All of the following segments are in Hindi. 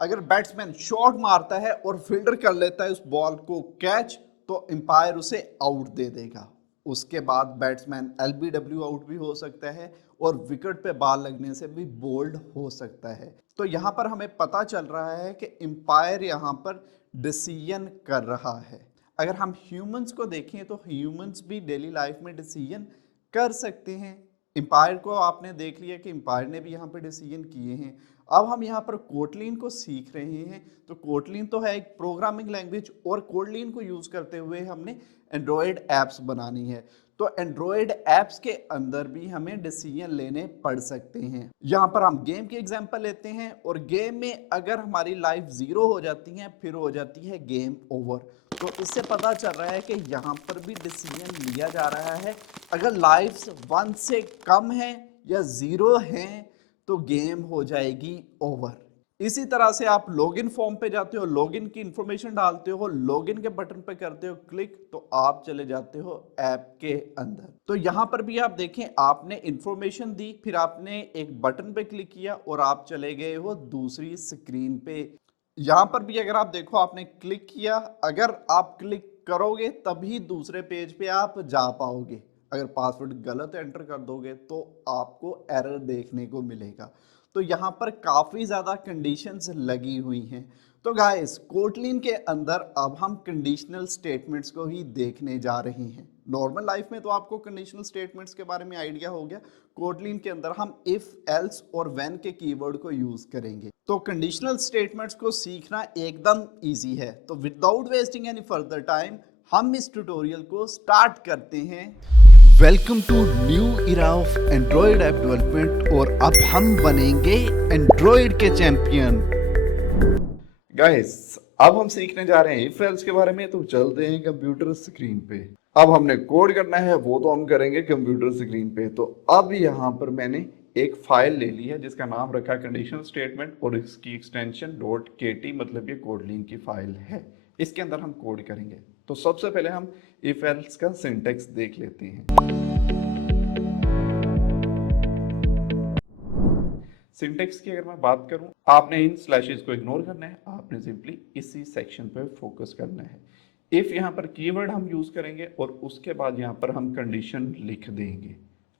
अगर बैट्समैन शॉट मारता है और फील्डर कर लेता है उस बॉल को कैच, तो एम्पायर उसे आउट दे देगा। उसके बाद बैट्समैन एलबीडब्ल्यू आउट भी हो सकता है और विकेट पे बॉल लगने से भी बोल्ड हो सकता है। तो यहाँ पर हमें पता चल रहा है कि एम्पायर यहाँ पर डिसीजन कर रहा है। अगर हम ह्यूमंस को देखें तो ह्यूमंस भी डेली लाइफ में डिसीजन कर सकते हैं। एम्पायर को आपने देख लिया कि एम्पायर ने भी यहाँ पर डिसीजन किए हैं। अब हम यहाँ पर कोटलिन को सीख रहे हैं। तो कोटलिन तो है एक प्रोग्रामिंग लैंग्वेज और कोटलिन को यूज करते हुए हमने एंड्रॉयड ऐप्स बनानी है। तो एंड्रॉयड ऐप्स के अंदर भी हमें डिसीजन लेने पड़ सकते हैं। यहाँ पर हम गेम की एग्जांपल लेते हैं और गेम में अगर हमारी लाइफ 0 हो जाती है फिर हो जाती है गेम ओवर। तो इससे पता चल रहा है कि यहाँ पर भी डिसीजन लिया जा रहा है। अगर लाइफ 1 से कम है या 0 है तो गेम हो जाएगी ओवर। इसी तरह से आप लॉगिन फॉर्म पे जाते हो, लॉगिन की इंफॉर्मेशन डालते हो, लॉगिन के बटन पे करते हो क्लिक, तो आप चले जाते हो ऐप के अंदर। तो यहाँ पर भी आप देखें, आपने इंफॉर्मेशन दी, फिर आपने एक बटन पे क्लिक किया और आप चले गए हो दूसरी स्क्रीन पे। यहाँ पर भी अगर आप देखो, आपने क्लिक किया, अगर आप क्लिक करोगे तभी दूसरे पेज पे आप जा पाओगे। अगर पासवर्ड गलत एंटर कर दोगे तो आपको एरर देखने को मिलेगा। तो यहाँ पर काफ़ी ज़्यादा कंडीशंस लगी हुई हैं। तो गाइस, कोटलिन के अंदर अब हम कंडीशनल स्टेटमेंट्स को ही देखने जा रहे हैं। नॉर्मल लाइफ में तो आपको कंडीशनल स्टेटमेंट्स के बारे में आइडिया हो गया। कोटलिन के अंदर हम इफ, एल्स और व्हेन के कीवर्ड को यूज करेंगे। तो कंडीशनल स्टेटमेंट्स को सीखना एकदम ईजी है। तो without wasting any further time हम इस ट्यूटोरियल को स्टार्ट करते हैं। Welcome to new era of Android app development और अब हम बनेंगे एंड्रॉयड के चैंपियन। गाइस, अब हम सीखने जा रहे हैं इफ एल्स के बारे में। तो चलते हैं कंप्यूटर स्क्रीन पे। अब हमने कोड करना है, वो तो हम करेंगे कंप्यूटर स्क्रीन पे। तो अब यहाँ पर मैंने एक फाइल ले ली है जिसका नाम रखा है कंडीशनल स्टेटमेंट और इसकी एक्सटेंशन .kt, मतलब ये कोडलिन की फाइल है। इसके अंदर हम कोड करेंगे। तो सबसे पहले हम इफ एल्स का सिंटेक्स देख लेते हैं। सिंटेक्स की अगर मैं बात करूं, आपने इन स्लैशेस को इग्नोर करना है, आपने सिंपली इसी सेक्शन पे फोकस करना है। इफ यहाँ पर कीवर्ड हम यूज करेंगे और उसके बाद यहाँ पर हम कंडीशन लिख देंगे।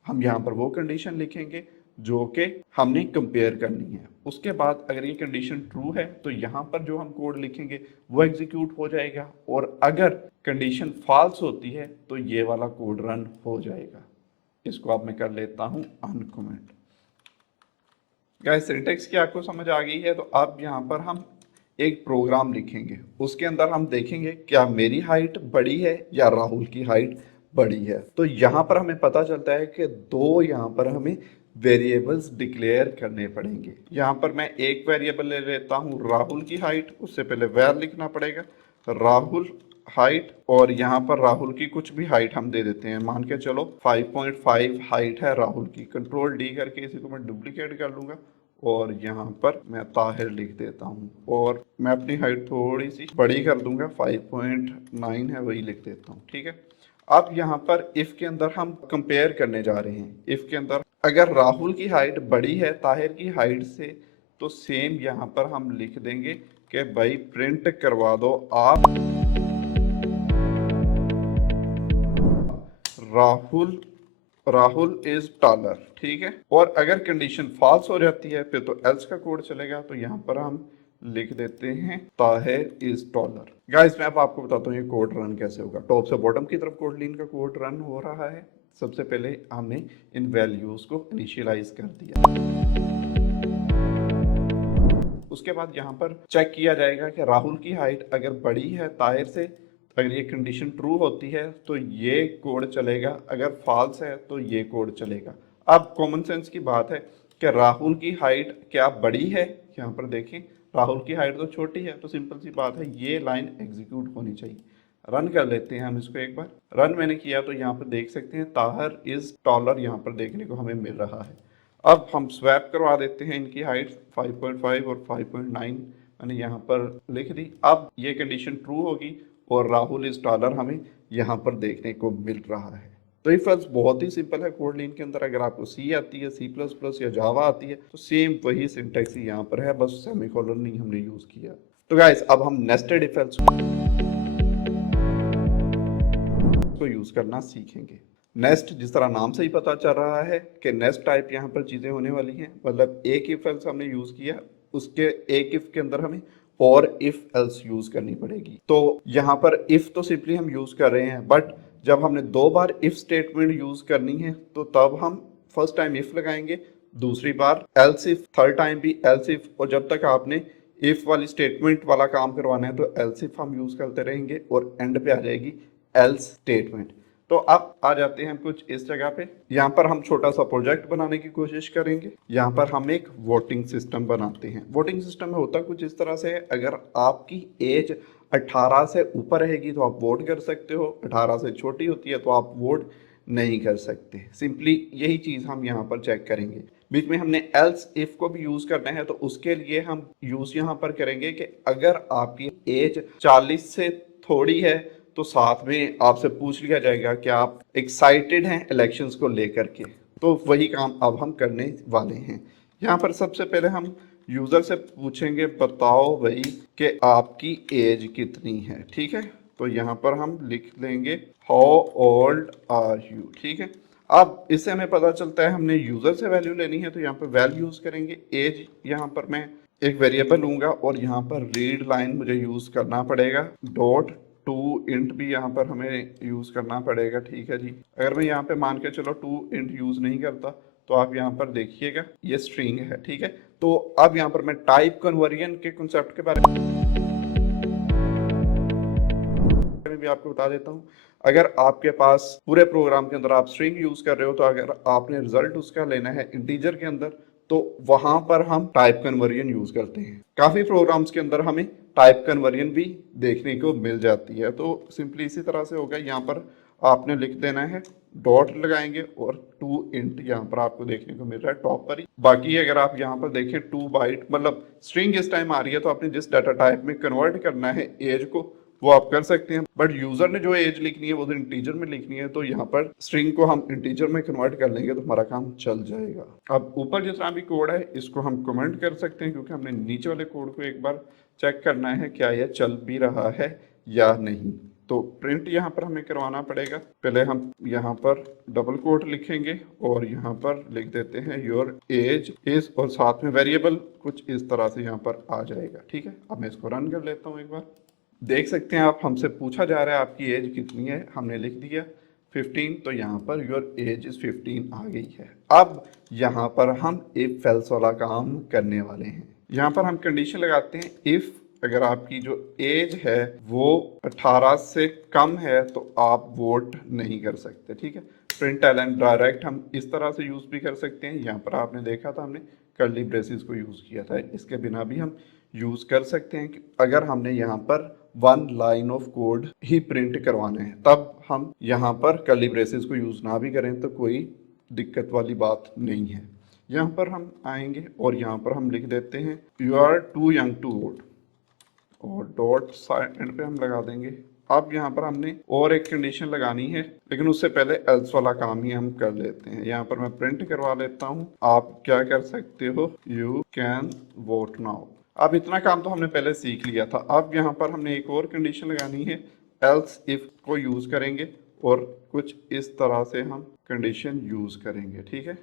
हम यहाँ पर वो कंडीशन लिखेंगे जो कि हमने कंपेयर करनी है। उसके बाद अगर ये कंडीशन ट्रू है तो यहाँ पर जो हम कोड लिखेंगे वो एग्जीक्यूट हो जाएगा, और अगर कंडीशन फॉल्स होती है तो ये वाला कोड रन हो जाएगा। इसको अब मैं कर लेता हूँ अनकमेंट। गाइस, सिंटेक्स की आपको समझ आ गई है। तो अब यहाँ पर हम एक प्रोग्राम लिखेंगे। उसके अंदर हम देखेंगे क्या मेरी हाइट बड़ी है या राहुल की हाइट बड़ी है। तो यहाँ पर हमें पता चलता है कि दो यहाँ पर हमें वेरिएबल्स डिक्लेयर करने पड़ेंगे। यहाँ पर मैं एक वेरिएबल ले लेता हूँ राहुल की हाइट। उससे पहले वेर लिखना पड़ेगा राहुल हाइट, और यहाँ पर राहुल की कुछ भी हाइट हम दे देते हैं। मान के चलो 5.5 हाइट है राहुल की। कंट्रोल डी करके इसी को मैं डुप्लीकेट कर लूँगा और यहाँ पर मैं ताहिर लिख देता हूँ, और मैं अपनी हाइट थोड़ी सी बड़ी कर दूंगा, 5.9 है वही लिख देता हूँ। ठीक है। अब यहाँ पर इफ के अंदर हम कंपेयर करने जा रहे हैं। इफ के अंदर अगर राहुल की हाइट बड़ी है ताहिर की हाइट से, तो सेम यहाँ पर हम लिख देंगे कि भाई प्रिंट करवा दो आप राहुल इज टॉलर। ठीक है। और अगर कंडीशन फॉल्स हो जाती है फिर तो एल्स का कोड चलेगा। तो यहाँ पर हम लिख देते हैं ताहिर इज टॉलर। गाइस, मैं अब आपको बताता हूँ ये कोड रन कैसे होगा। टॉप से बॉटम की तरफ कोडलिन का कोड रन हो रहा है। सबसे पहले हमने इन वैल्यूज को इनिशियलाइज कर दिया। उसके बाद यहाँ पर चेक किया जाएगा कि राहुल की हाइट अगर बड़ी है ताहिर से, अगर ये कंडीशन ट्रू होती है तो ये कोड चलेगा, अगर फॉल्स है तो ये कोड चलेगा। अब कॉमन सेंस की बात है कि राहुल की हाइट क्या बड़ी है। यहाँ पर देखें राहुल की हाइट तो छोटी है, तो सिंपल सी बात है ये लाइन एग्जीक्यूट होनी चाहिए। रन कर लेते हैं हम इसको एक बार। रन मैंने किया तो यहाँ पर देख सकते हैं ताहिर इज टॉलर यहाँ पर देखने को हमें मिल रहा है। अब हम स्वैप करवा देते हैं इनकी हाइट 5.5 और 5.9 मैंने यहाँ पर लिख दी। अब ये कंडीशन ट्रू होगी और राहुल इज टॉलर हमें यहाँ पर देखने को मिल रहा है। तो इफ एल्स बहुत ही सिंपल है कोड लाइन के अंदर। अगर आपको सी आती है, सी प्लस प्लस या जावा आती है तो सेम वही सिंटैक्स ही यहाँ पर है, बस सेमीकोलन नहीं हमने यूज किया। तो गाइस अब हम नेस्टेड इफ एल्स को यूज करना सीखेंगे। नेस्ट जिस तरह नाम से ही पता चल रहा है कि नेस्ट टाइप यहाँ पर चीजें होने वाली हैं, मतलब एक इफ एल्स हमने यूज किया, उसके एक इफ के अंदर हमें और इफ एल्स यूज करनी पड़ेगी। तो यहाँ पर इफ तो सिंपली हम यूज कर रहे हैं, बट जब हमने 2 बार इफ स्टेटमेंट यूज करनी है तो तब हम फर्स्ट टाइम इफ लगाएंगे, दूसरी बार एल्स इफ, थर्ड टाइम भी एल्स इफ, और जब तक आपने इफ वाली स्टेटमेंट वाला काम करवाना है तो एल्स इफ हम यूज करते रहेंगे और एंड पे आ जाएगी एल्स स्टेटमेंट। तो अब आ जाते हैं हम कुछ इस जगह पे। यहाँ पर हम छोटा सा प्रोजेक्ट बनाने की कोशिश करेंगे। यहाँ पर हम एक वोटिंग सिस्टम बनाते हैं। वोटिंग सिस्टम में होता कुछ इस तरह से है, अगर आपकी एज 18 से ऊपर रहेगी तो आप वोट कर सकते हो, 18 से छोटी होती है तो आप वोट नहीं कर सकते। सिंपली यही चीज़ हम यहाँ पर चेक करेंगे। बीच में हमने एल्स इफ को भी यूज करना है, तो उसके लिए हम यूज यहाँ पर करेंगे कि अगर आपकी एज 40 से थोड़ी है तो साथ में आपसे पूछ लिया जाएगा कि आप एक्साइटेड हैं इलेक्शंस को लेकर के। तो वही काम अब हम करने वाले हैं। यहाँ पर सबसे पहले हम यूजर से पूछेंगे बताओ भाई कि आपकी एज कितनी है, ठीक है। तो यहाँ पर हम लिख लेंगे हाउ ओल्ड आर यू, ठीक है। अब इससे हमें पता चलता है हमने यूजर से वैल्यू लेनी है, तो यहाँ पर वैल्यू यूज करेंगे एज। यहाँ पर मैं एक वेरिएबल लूंगा और यहाँ पर रीड लाइन मुझे यूज करना पड़ेगा, डॉट टू इंट भी यहाँ पर हमें यूज करना पड़ेगा, ठीक है जी। अगर मैं यहाँ पे मान के चलो टू इंट यूज नहीं करता तो आप यहाँ पर देखिएगा ये स्ट्रिंग है, ठीक है। तो अब यहाँ पर मैं टाइप कन्वर्जन के कॉन्सेप्ट के बारे में भी आपको बता देता हूँ। अगर आपके पास पूरे प्रोग्राम के अंदर आप स्ट्रिंग यूज कर रहे हो, तो अगर आपने रिजल्ट उसका लेना है इंटीजर के अंदर तो वहां पर हम टाइप कन्वर्जन यूज करते हैं। काफी प्रोग्राम्स के अंदर हमें टाइप कन्वर्जन भी देखने को मिल जाती है। तो सिंपली इसी तरह से होगा, यहाँ पर आपने लिख देना है, डॉट लगाएंगे और टू इंट यहाँ पर आपको देखने को मिल रहा है टॉप पर ही। बाकी अगर आप यहाँ पर देखें 2 बाइट मतलब स्ट्रिंग इस टाइम आ रही है, तो आपने जिस डाटा टाइप में कन्वर्ट करना है एज को वो आप कर सकते हैं, बट यूजर ने जो एज लिखनी है वो तो इंटीजर में लिखनी है। तो यहाँ पर स्ट्रिंग को हम इंटीजर में कन्वर्ट कर लेंगे तो हमारा काम चल जाएगा। अब ऊपर जितना भी कोड है इसको हम कमेंट कर सकते हैं, क्योंकि हमने नीचे वाले कोड को एक बार चेक करना है क्या यह चल भी रहा है या नहीं। तो प्रिंट यहाँ पर हमें करवाना पड़ेगा। पहले हम यहाँ पर डबल कोट लिखेंगे और यहाँ पर लिख देते हैं योर एज इज, और साथ में वेरिएबल कुछ इस तरह से यहाँ पर आ जाएगा, ठीक है। अब मैं इसको रन कर लेता हूँ एक बार। देख सकते हैं आप, हमसे पूछा जा रहा है आपकी एज कितनी है, हमने लिख दिया 15, तो यहाँ पर योर एज इज 15 आ गई है। अब यहाँ पर हम इफ एल्स वाला काम करने वाले हैं। यहाँ पर हम कंडीशन लगाते हैं इफ अगर आपकी जो एज है वो 18 से कम है तो आप वोट नहीं कर सकते, ठीक है। प्रिंट एलन डायरेक्ट हम इस तरह से यूज भी कर सकते हैं। यहाँ पर आपने देखा था हमने कर्ली ब्रेसेस को यूज किया था, इसके बिना भी हम यूज कर सकते हैं कि अगर हमने यहाँ पर 1 line of code he print करवाना है, तब हम यहाँ पर कर्ली ब्रेसेस को यूज ना भी करें तो कोई दिक्कत वाली बात नहीं है। यहाँ पर हम आएंगे और यहाँ पर हम लिख देते हैं you are too young to vote, और डॉट एंड पे हम लगा देंगे। अब यहाँ पर हमने और एक कंडीशन लगानी है, लेकिन उससे पहले एल्स वाला काम ही हम कर लेते हैं। यहाँ पर मैं प्रिंट करवा लेता हूँ, आप क्या कर सकते हो, यू कैन वोट नाउ। अब इतना काम तो हमने पहले सीख लिया था। अब यहाँ पर हमने एक और कंडीशन लगानी है, एल्स इफ को यूज करेंगे और कुछ इस तरह से हम कंडीशन यूज करेंगे, ठीक है,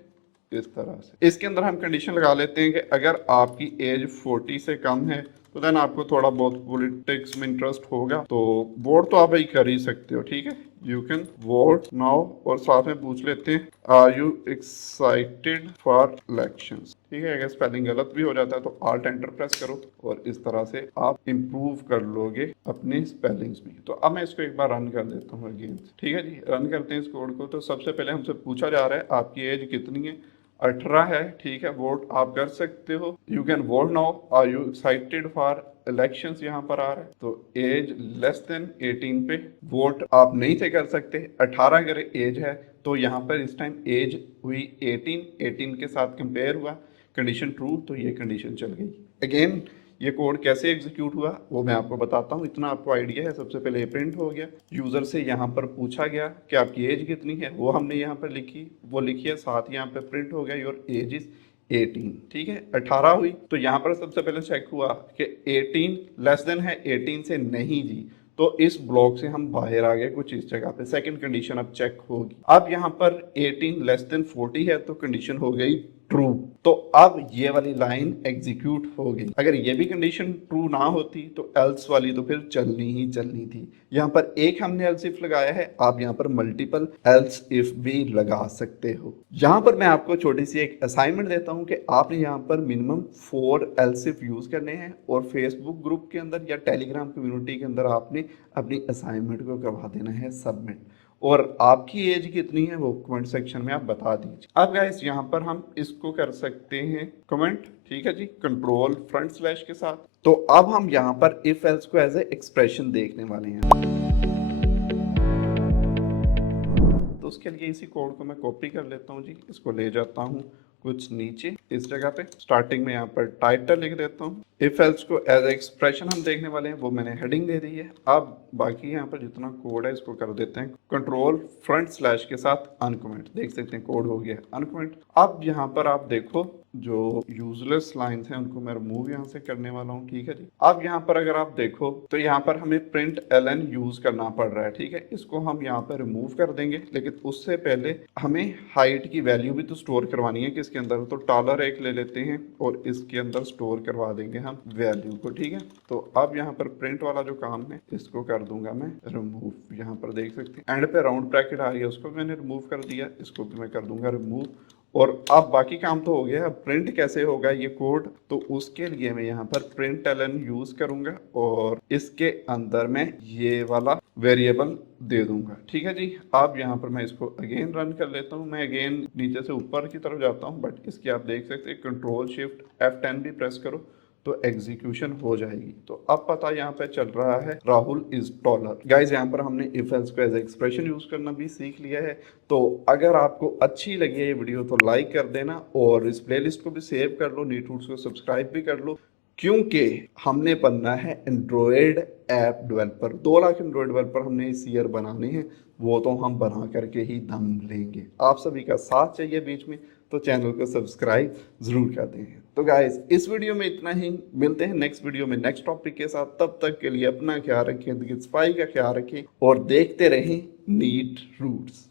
इस तरह से। इसके अंदर हम कंडीशन लगा लेते हैं कि अगर आपकी एज 40 से कम है तो देन आपको थोड़ा बहुत पॉलिटिक्स में इंटरेस्ट होगा, तो वोट तो आप ही कर ही सकते हो, ठीक है। यू कैन वोट नाउ, और साथ में पूछ लेते हैं are you excited for elections, ठीक है। अगर स्पेलिंग गलत भी हो जाता है तो आल्ट एंटर प्रेस करो और इस तरह से आप इम्प्रूव कर लोगे अपनी स्पेलिंग्स भी। तो अब मैं इसको एक बार रन कर देता हूँ अगेन, ठीक है जी। रन करते हैं इस कोड को। तो सबसे पहले हमसे पूछा जा रहा है आपकी एज कितनी है, 18 है, ठीक है। वोट आप कर सकते हो, you can vote now, are you excited for elections यहाँ पर आ रहा है। तो एज लेस देन 18 पे वोट आप नहीं थे कर सकते। 18 अगर एज है तो यहाँ पर इस टाइम एज हुई 18 के साथ कंपेयर हुआ, कंडीशन ट्रू, तो ये कंडीशन चल गई। अगेन ये कोड कैसे एग्जीक्यूट हुआ वो मैं आपको बताता हूँ, इतना आपको आइडिया है। सबसे पहले ये प्रिंट हो गया, यूजर से यहाँ पर पूछा गया कि आपकी एज कितनी है, वो हमने यहाँ पर लिखी, वो लिखी है, साथ यहाँ पे प्रिंट हो गया योर एज इज 18, ठीक है 18 हुई। तो यहाँ पर सबसे पहले चेक हुआ कि 18 लेस देन है 18 से नहीं जी, तो इस ब्लॉक से हम बाहर आ गए कुछ इस जगह पे। सेकंड कंडीशन अब चेक होगी, अब यहाँ पर 18 लेस देन 40 है तो कंडीशन हो गई ट्रू, तो अब ये वाली लाइन एग्जीक्यूट हो गई। अगर ये भी कंडीशन ट्रू ना होती तो एल्स वाली तो फिर चलनी ही चलनी थी। यहाँ पर एक हमने एल्स इफ लगाया है, आप यहाँ पर मल्टीपल एल्स इफ भी लगा सकते हो। यहाँ पर मैं आपको छोटी सी एक असाइनमेंट देता हूँ कि आपने यहाँ पर मिनिमम 4 एल्स इफ यूज करने हैं और फेसबुक ग्रुप के अंदर या टेलीग्राम कम्युनिटी के अंदर आपने अपनी असाइनमेंट को करवा देना है सबमिट, और आपकी एज कितनी है वो कमेंट सेक्शन में आप बता दीजिए। अब गाइस यहाँ पर हम इसको कर सकते हैं कमेंट, ठीक है जी, कंट्रोल फ्रंट स्लैश के साथ। तो अब हम यहाँ पर इफ एल्स को एज ए एक्सप्रेशन देखने वाले हैं, तो उसके लिए इसी कोड को मैं कॉपी कर लेता हूँ जी, इसको ले जाता हूँ कुछ नीचे इस जगह पे, स्टार्टिंग में यहाँ पर टाइटल लिख देता हूँ। इफ एल्स को एज एक्सप्रेशन हम देखने वाले हैं, वो मैंने हेडिंग दे दी है। अब बाकी यहाँ पर जितना कोड है इसको कर देते हैं कंट्रोल फ्रंट स्लैश के साथ अनकमेंट, देख सकते हैं कोड हो गया अनकमेंट। अब यहाँ पर आप देखो जो यूजलेस लाइंस हैं उनको मैं रिमूव यहाँ से करने वाला हूँ, ठीक है जी। अब यहाँ पर अगर आप देखो तो यहाँ पर हमें प्रिंट एलन यूज करना पड़ रहा है, ठीक है, इसको हम यहाँ पर रिमूव कर देंगे, लेकिन उससे पहले हमें हाइट की वैल्यू भी तो स्टोर करवानी है किसके अंदर, तो डॉलर एक ले लेते हैं और इसके अंदर स्टोर करवा देंगे हम वैल्यू को, ठीक है। तो अब यहाँ पर प्रिंट वाला जो काम है इसको कर दूंगा मैं रिमूव, यहाँ पर देख सकते हैं एंड पे राउंड ब्रैकेट आ रही है उसको मैंने रिमूव कर दिया, इसको भी मैं कर दूंगा रिमूव। और अब बाकी काम तो हो गया, अब प्रिंट कैसे होगा ये कोड, तो उसके लिए मैं यहाँ पर प्रिंट एलन यूज करूंगा और इसके अंदर मैं ये वाला वेरिएबल दे दूंगा, ठीक है जी। अब यहाँ पर मैं इसको अगेन रन कर लेता हूँ, मैं अगेन नीचे से ऊपर की तरफ जाता हूँ, बट इसकी आप देख सकते हैं कंट्रोल शिफ्ट F10 भी प्रेस करो तो एग्जीक्यूशन हो जाएगी। तो अब पता यहाँ पे चल रहा है राहुल इज टॉलर। गाइज यहाँ पर हमने इफ एल्स को एज एक्सप्रेशन यूज करना भी सीख लिया है। तो अगर आपको अच्छी लगी है ये वीडियो तो लाइक कर देना और इस प्लेलिस्ट को भी सेव कर लो, नीट रूट्स को सब्सक्राइब भी कर लो, क्योंकि हमने बनना है Android app developer. 2 lakh Android developer हमने इस ईयर बनाने हैं, वो तो हम बना करके ही दम लेंगे। आप सभी का साथ चाहिए बीच में, तो चैनल को सब्सक्राइब जरूर कर दें। तो गाइस इस वीडियो में इतना ही, मिलते हैं नेक्स्ट वीडियो में नेक्स्ट टॉपिक के साथ। तब तक के लिए अपना ख्याल रखें, सफाई का ख्याल रखें और देखते रहें नीट रूट्स।